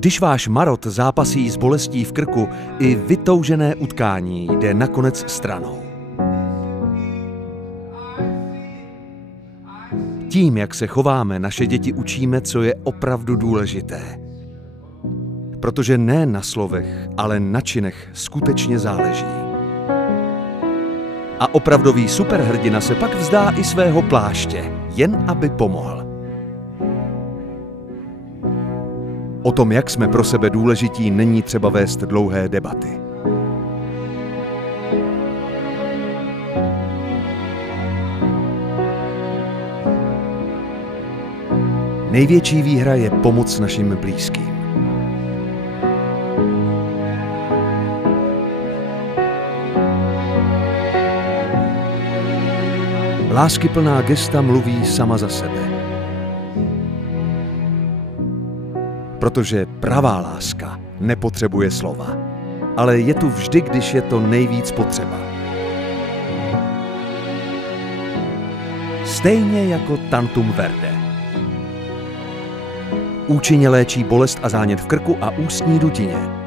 Když váš marod zápasí s bolestí v krku, i vytoužené utkání jde nakonec stranou. Tím, jak se chováme, naše děti učíme, co je opravdu důležité. Protože ne na slovech, ale na činech skutečně záleží. A opravdový superhrdina se pak vzdá i svého pláště, jen aby pomohl. O tom, jak jsme pro sebe důležití, není třeba vést dlouhé debaty. Největší výhra je pomoc našim blízkým. Láskyplná gesta mluví sama za sebe. Protože pravá láska nepotřebuje slova, ale je tu vždy, když je to nejvíc potřeba. Stejně jako Tantum Verde. Účinně léčí bolest a zánět v krku a ústní dutině.